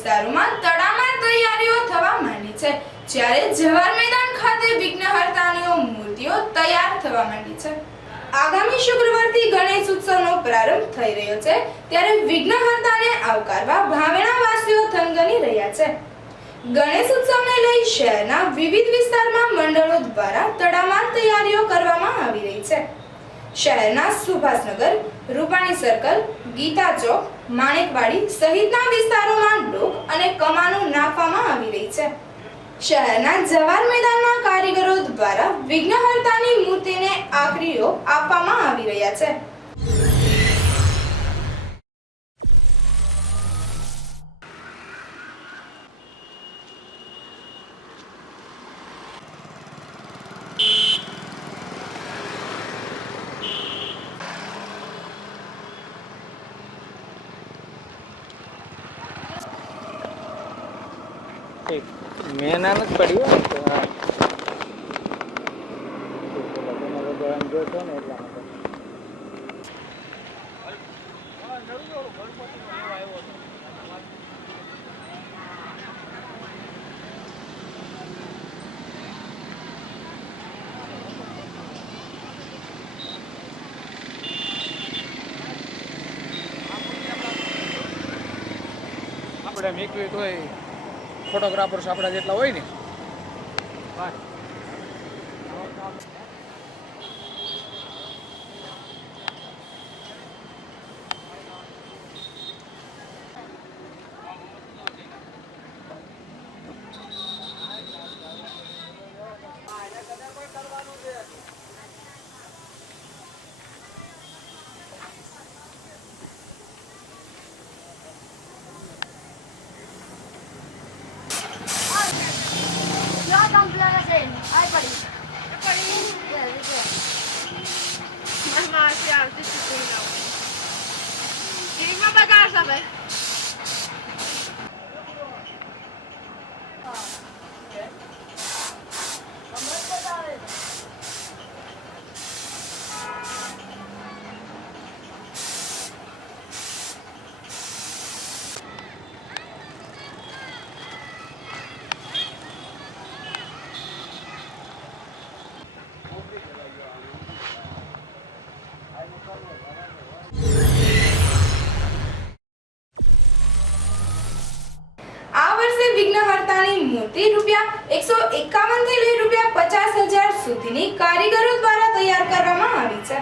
વિસ્તારોમાં તડામાર તૈયારીઓ થવા માંડી છે, જ્યારે જવાહર મેદાન ખાતે વિઘ્નહર્તાની મૂર્તિઓ તૈયાર થવા માંડી છે। આગામી શુક્રવારથી ગણેશ ઉત્સવનો પ્રારંભ થઈ રહ્યો છે, ત્યારે વિઘ્નહર્તાને આવકારવા ભાવેણાવાસીઓ થનગની રહ્યા છે। ગણેશ ઉત્સવને લઈ શહેરના વિવિધ વિસ્તારમાં મંડળો દ્વારા તડામાર તૈયારીઓ કરવામાં આવી રહી છે। શહેરના સુભાષનગર, રૂપાણી સર્કલ, ગીતા ચોક, માણેકવાડી સહિતના વિસ્તારોમાં ડોક અને કમાનો નાખવામાં આવી રહી છે। શહેરના જવાહર મેદાનના કારીગરો દ્વારા વિઘ્નહર્તાની મૂર્તિને આકરીઓ આપવામાં આવી રહ્યા છે। મહેનત પડી હોય આપણે મેકવી તો ફોટોગ્રાફર્સ આપણા જેટલા હોય ને વિઘ્નહર્તાની મૂર્તિ ₹151 થી લઈ ₹50,000 સુધીની કારીગરો દ્વારા તૈયાર કરવામાં આવી છે।